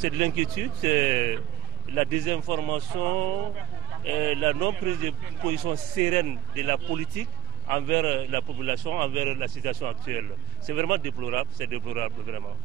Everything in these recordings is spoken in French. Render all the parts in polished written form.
C'est de l'inquiétude, c'est la désinformation, la non-prise de position sereine de la politique envers la population, envers la situation actuelle. C'est vraiment déplorable, c'est déplorable vraiment.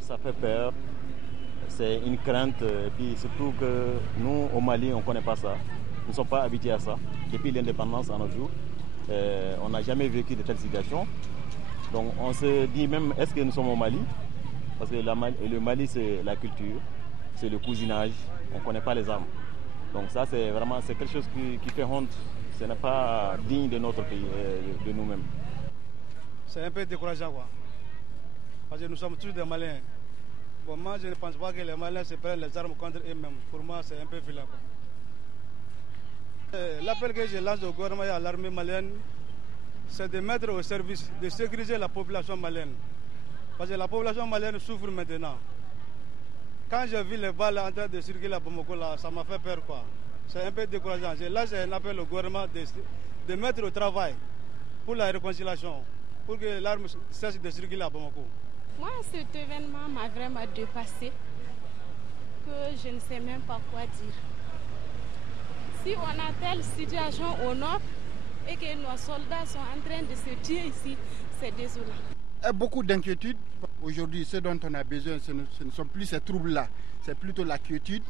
Ça fait peur, c'est une crainte, et puis surtout que nous au Mali on ne connaît pas ça, nous ne sommes pas habitués à ça. Depuis l'indépendance à nos jours, on n'a jamais vécu de telles situations. Donc on se dit même, est-ce que nous sommes au Mali? Parce que le Mali c'est la culture, c'est le cousinage, on ne connaît pas les armes. Donc ça c'est vraiment quelque chose qui fait honte, ce n'est pas digne de notre pays, de nous-mêmes. C'est un peu décourageant quoi, parce que nous sommes tous des Maliens. Bon, moi je ne pense pas que les Maliens se prennent les armes contre eux-mêmes, pour moi c'est un peu vilain quoi. L'appel que je lance au gouvernement et à l'armée malienne, c'est de mettre au service, de sécuriser la population malienne. Parce que la population malienne souffre maintenant. Quand j'ai vu les balles en train de circuler à Bamako, là, ça m'a fait peur quoi. C'est un peu décourageant. Là, j'ai un appel au gouvernement de mettre au travail pour la réconciliation, pour que l'arme cesse de circuler à Bamako. Moi, cet événement m'a vraiment dépassé, que je ne sais même pas quoi dire. Si on a telle situation au nord et que nos soldats sont en train de se tuer ici, c'est désolant. Beaucoup d'inquiétudes. Aujourd'hui, ce dont on a besoin, ce ne sont plus ces troubles-là. C'est plutôt la quiétude,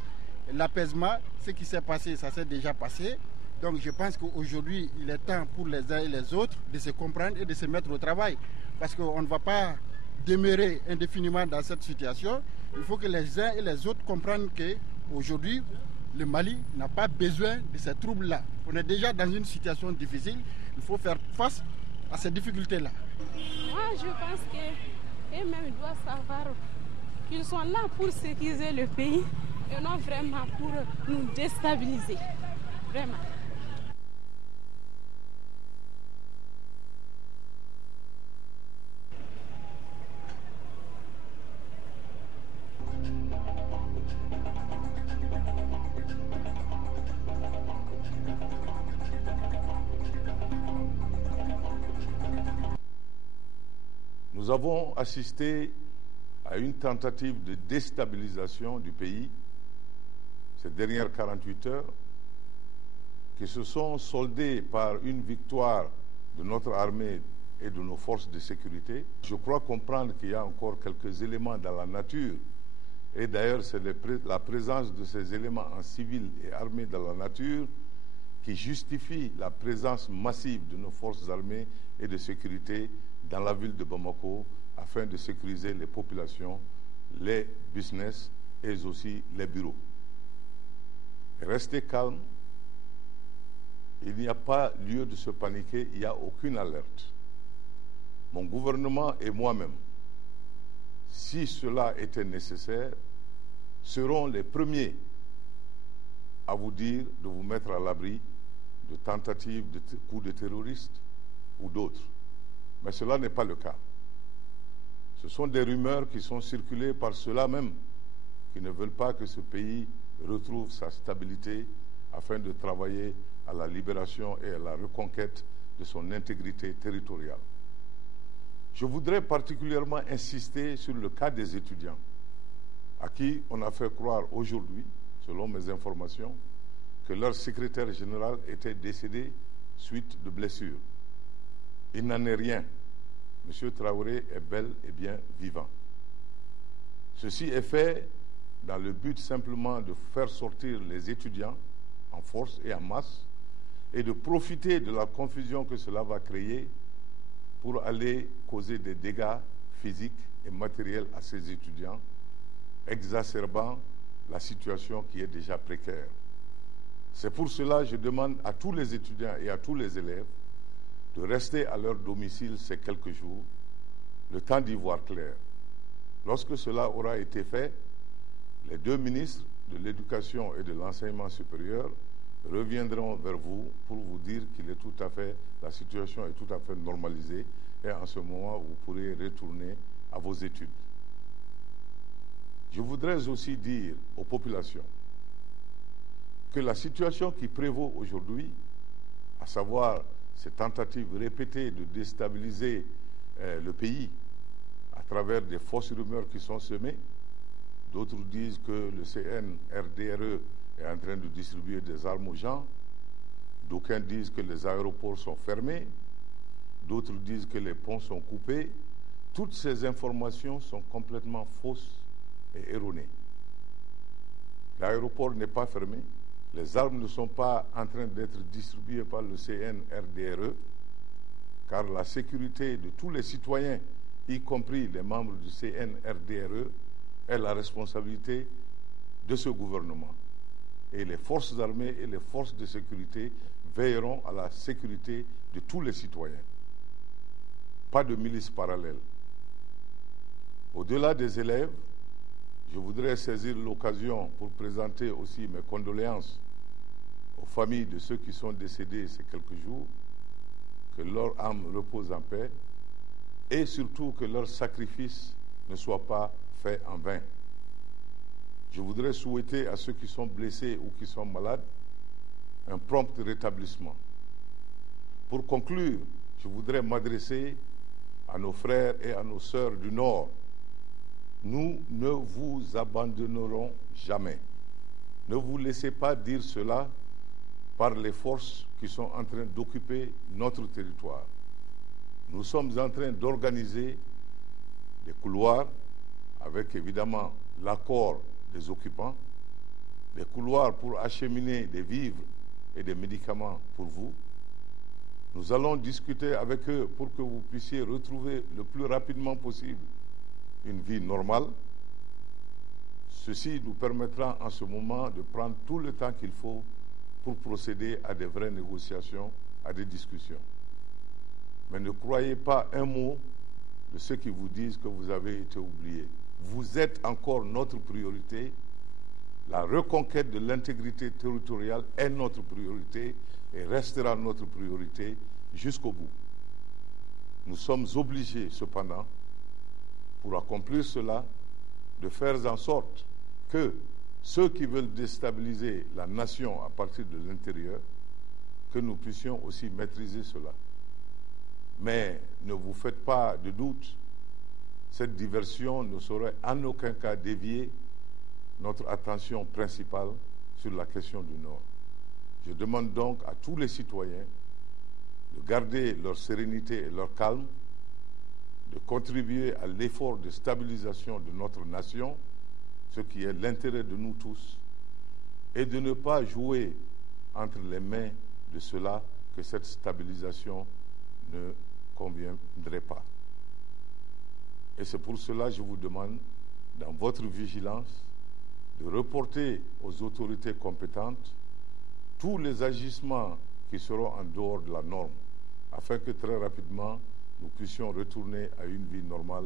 l'apaisement. Ce qui s'est passé, ça s'est déjà passé. Donc je pense qu'aujourd'hui, il est temps pour les uns et les autres de se comprendre et de se mettre au travail. Parce qu'on ne va pas demeurer indéfiniment dans cette situation. Il faut que les uns et les autres comprennent qu'aujourd'hui, le Mali n'a pas besoin de ces troubles-là. On est déjà dans une situation difficile. Il faut faire face à ces difficultés-là. Moi, je pense qu'eux-mêmes doivent savoir qu'ils sont là pour sécuriser le pays et non vraiment pour nous déstabiliser. Vraiment. Nous avons assisté à une tentative de déstabilisation du pays ces dernières 48 heures qui se sont soldées par une victoire de notre armée et de nos forces de sécurité. Je crois comprendre qu'il y a encore quelques éléments dans la nature, et d'ailleurs c'est la présence de ces éléments en civil et armés dans la nature qui justifie la présence massive de nos forces armées et de sécurité dans la ville de Bamako afin de sécuriser les populations, les business et aussi les bureaux. Restez calme, il n'y a pas lieu de se paniquer, il n'y a aucune alerte. Mon gouvernement et moi-même, si cela était nécessaire, serons les premiers à vous dire de vous mettre à l'abri de tentatives de coups de terroristes ou d'autres. Mais cela n'est pas le cas. Ce sont des rumeurs qui sont circulées par ceux-là même qui ne veulent pas que ce pays retrouve sa stabilité afin de travailler à la libération et à la reconquête de son intégrité territoriale. Je voudrais particulièrement insister sur le cas des étudiants à qui on a fait croire aujourd'hui, selon mes informations, que leur secrétaire général était décédé suite de blessures. Il n'en est rien. M. Traoré est bel et bien vivant. Ceci est fait dans le but simplement de faire sortir les étudiants en force et en masse et de profiter de la confusion que cela va créer pour aller causer des dégâts physiques et matériels à ces étudiants, exacerbant la situation qui est déjà précaire. C'est pour cela que je demande à tous les étudiants et à tous les élèves de rester à leur domicile ces quelques jours, le temps d'y voir clair. Lorsque cela aura été fait, les deux ministres de l'Éducation et de l'Enseignement supérieur reviendront vers vous pour vous dire la situation est tout à fait normalisée et en ce moment, vous pourrez retourner à vos études. Je voudrais aussi dire aux populations que la situation qui prévaut aujourd'hui, à savoir ces tentatives répétées de déstabiliser le pays à travers des fausses rumeurs qui sont semées, D'autres disent que le CNRDRE est en train de distribuer des armes aux gens. D'aucuns disent que les aéroports sont fermés. D'autres disent que les ponts sont coupés. Toutes ces informations sont complètement fausses et erronées. L'aéroport n'est pas fermé. Les armes ne sont pas en train d'être distribuées par le CNRDRE, car la sécurité de tous les citoyens, y compris les membres du CNRDRE, est la responsabilité de ce gouvernement. Et les forces armées et les forces de sécurité veilleront à la sécurité de tous les citoyens. Pas de milices parallèles. Au-delà des élèves, je voudrais saisir l'occasion pour présenter aussi mes condoléances aux familles de ceux qui sont décédés ces quelques jours, que leur âme repose en paix et surtout que leur sacrifice ne soit pas fait en vain. Je voudrais souhaiter à ceux qui sont blessés ou qui sont malades un prompt rétablissement. Pour conclure, je voudrais m'adresser à nos frères et à nos sœurs du Nord. Nous ne vous abandonnerons jamais. Ne vous laissez pas dire cela par les forces qui sont en train d'occuper notre territoire. Nous sommes en train d'organiser des couloirs avec évidemment l'accord des occupants, des couloirs pour acheminer des vivres et des médicaments pour vous. Nous allons discuter avec eux pour que vous puissiez retrouver le plus rapidement possible une vie normale. Ceci nous permettra en ce moment de prendre tout le temps qu'il faut pour procéder à des vraies négociations, à des discussions. Mais ne croyez pas un mot de ceux qui vous disent que vous avez été oubliés. Vous êtes encore notre priorité. La reconquête de l'intégrité territoriale est notre priorité et restera notre priorité jusqu'au bout. Nous sommes obligés cependant, pour accomplir cela, de faire en sorte que ceux qui veulent déstabiliser la nation à partir de l'intérieur, que nous puissions aussi maîtriser cela. Mais ne vous faites pas de doute, cette diversion ne saurait en aucun cas dévier notre attention principale sur la question du Nord. Je demande donc à tous les citoyens de garder leur sérénité et leur calme, de contribuer à l'effort de stabilisation de notre nation, ce qui est l'intérêt de nous tous, et de ne pas jouer entre les mains de ceux-là que cette stabilisation ne conviendrait pas. Et c'est pour cela que je vous demande, dans votre vigilance, de reporter aux autorités compétentes tous les agissements qui seront en dehors de la norme, afin que très rapidement, nous puissions retourner à une vie normale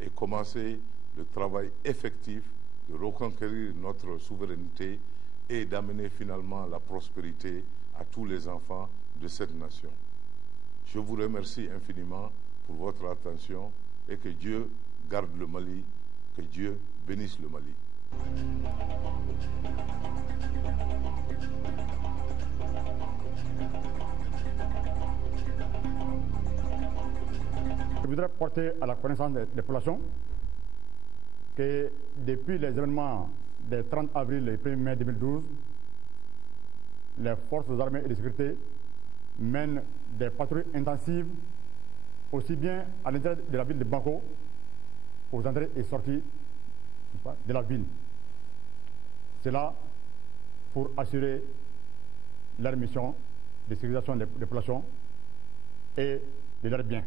et commencer le travail effectif de reconquérir notre souveraineté et d'amener finalement la prospérité à tous les enfants de cette nation. Je vous remercie infiniment pour votre attention et que Dieu garde le Mali, que Dieu bénisse le Mali. Je voudrais porter à la connaissance des populations que depuis les événements du 30 avril et 1er mai 2012, les forces armées et de sécurité mènent des patrouilles intensives aussi bien à l'intérieur de la ville de Bamako aux entrées et sorties de la ville. C'est là pour assurer leur mission de sécurisation des populations et de leurs biens.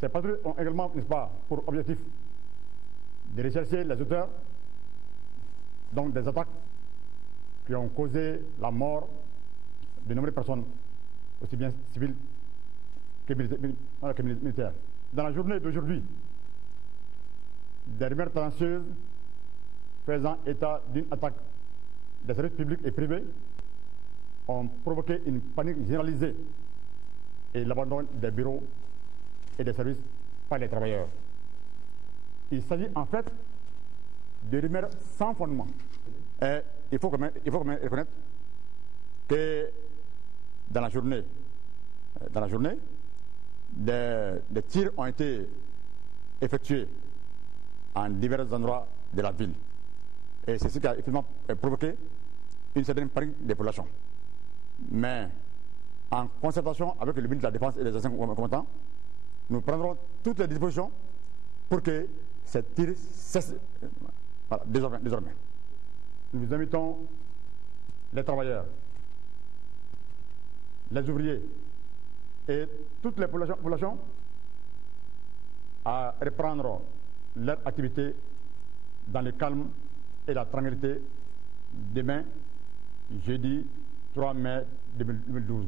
Ces patrouilles ont également, n'est-ce pas, pour objectif de rechercher les auteurs donc des attaques qui ont causé la mort de nombreuses personnes, aussi bien civiles que militaires. Dans la journée d'aujourd'hui, des rumeurs tendancieuses faisant état d'une attaque des services publics et privés ont provoqué une panique généralisée et l'abandon des bureaux et des services par les travailleurs. Il s'agit en fait de rumeurs sans fondement. Et il faut quand même reconnaître que dans la journée, des tirs ont été effectués en divers endroits de la ville. Et c'est ce qui a effectivement provoqué une certaine panique des populations. Mais en concertation avec le ministre de la Défense et les anciens combattants, nous prendrons toutes les dispositions pour que cette tir cesse désormais. Nous invitons les travailleurs, les ouvriers et toutes les populations à reprendre leur activité dans le calme et la tranquillité demain, jeudi 3 mai 2012.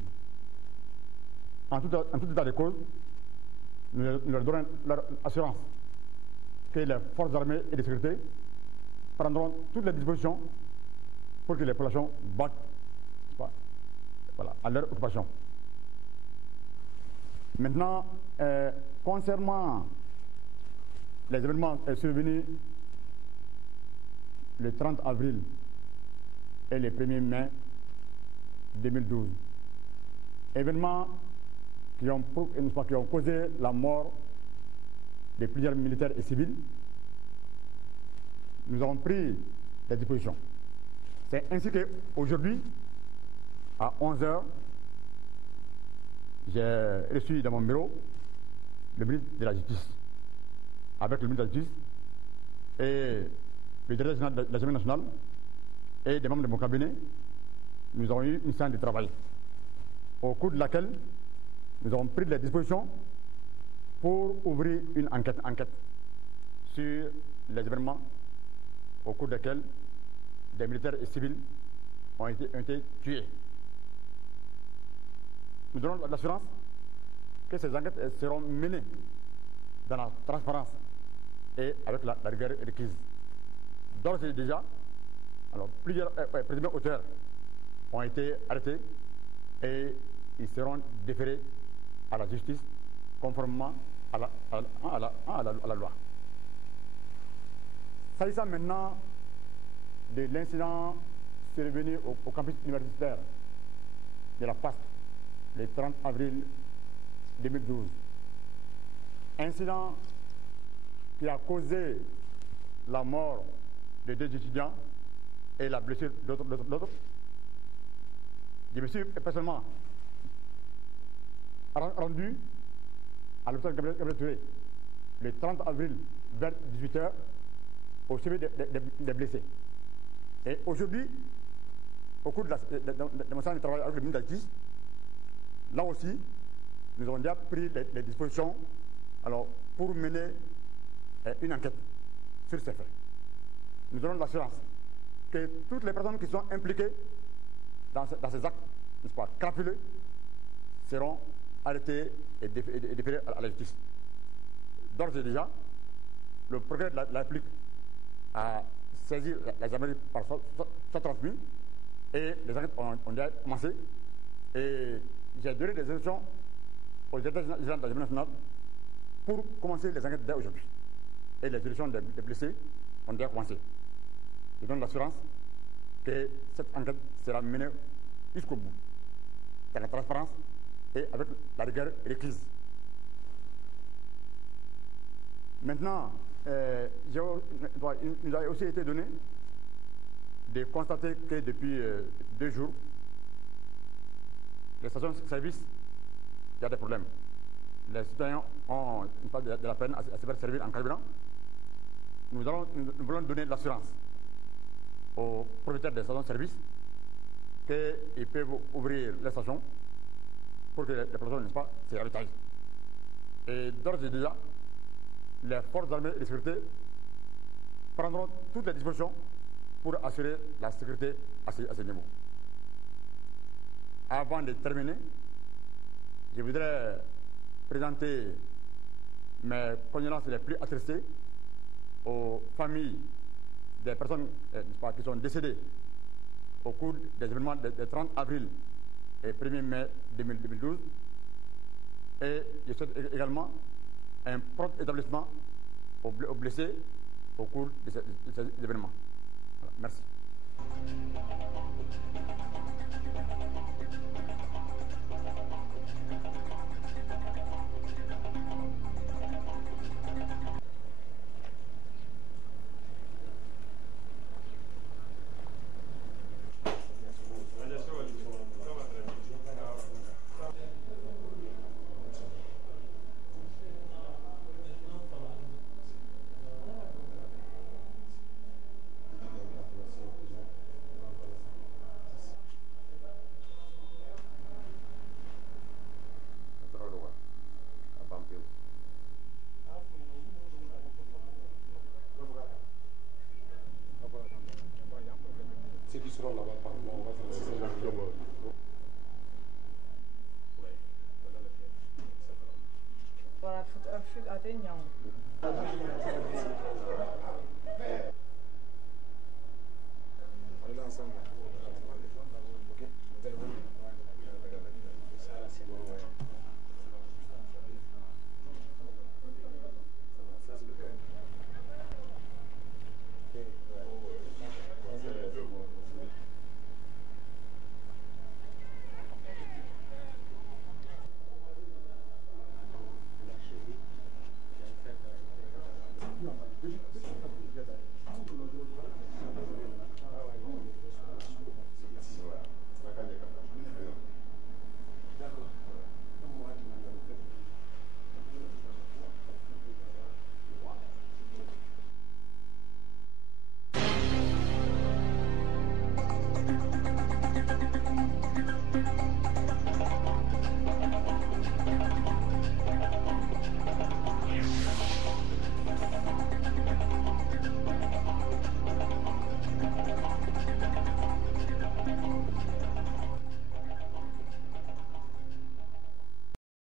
En tout état de cause, nous leur donnons leur assurance que les forces armées et de sécurité prendront toutes les dispositions pour que les populations battent à leur occupation. Maintenant, concernant les événements survenus le 30 avril et le 1er mai 2012, événements qui ont causé la mort de plusieurs militaires et civils, nous avons pris des dispositions. C'est ainsi qu'aujourd'hui, à 11h, j'ai reçu dans mon bureau le ministre de la Justice. Avec le ministre de la Justice et le directeur général de l'Assemblée nationale et des membres de mon cabinet, nous avons eu une séance de travail au cours de laquelle nous avons pris des dispositions pour ouvrir une enquête sur les événements au cours desquels des militaires et civils ont été tués. Nous donnons l'assurance que ces enquêtes seront menées dans la transparence et avec la rigueur requise. D'ores et déjà, plusieurs présumés auteurs ont été arrêtés et ils seront déférés à la justice conformément à la loi. S'agissant maintenant de l'incident survenu au campus universitaire de la PAST le 30 avril 2012, incident qui a causé la mort de 2 étudiants et la blessure d'autres, je me suis personnellement rendu à l'hôpital Gabriel Touré le 30 avril vers 18h au suivi des blessés. Et aujourd'hui, au cours de mon séance de travail avec le ministre de la Justice, là aussi, nous avons déjà pris les dispositions pour mener une enquête sur ces faits. Nous donnons l'assurance que toutes les personnes qui sont impliquées dans ces actes, n'est-ce pas, crapuleux, seront arrêtées et déférées à la justice. D'ores et déjà, le procureur de la République a saisi la gendarmerie par sa transmis et les enquêtes ont déjà commencé. Et j'ai donné des instructions au directeur général de la gendarmerie nationale pour commencer les enquêtes dès aujourd'hui. Et les juridictions des blessés ont déjà commencé. Je donne l'assurance que cette enquête sera menée jusqu'au bout, dans la transparence et avec la rigueur requise. Maintenant, il nous a aussi été donné de constater que depuis 2 jours, les stations de service, il y a des problèmes. Les citoyens ont de la peine à se faire servir en carburant. Nous voulons donner l'assurance aux propriétaires des stations de service qu'ils peuvent ouvrir les stations pour que les personnes, n'est-ce pas, se ravitaillent. Et d'ores et déjà, les forces armées et de sécurité prendront toutes les dispositions pour assurer la sécurité à ce niveau. Avant de terminer, je voudrais présenter mes condoléances les plus attristées aux familles des personnes qui sont décédées au cours des événements du 30 avril et 1er mai 2012. Et je souhaite également un prompt établissement aux blessés au cours de ces événements. Voilà, merci. On est là ensemble.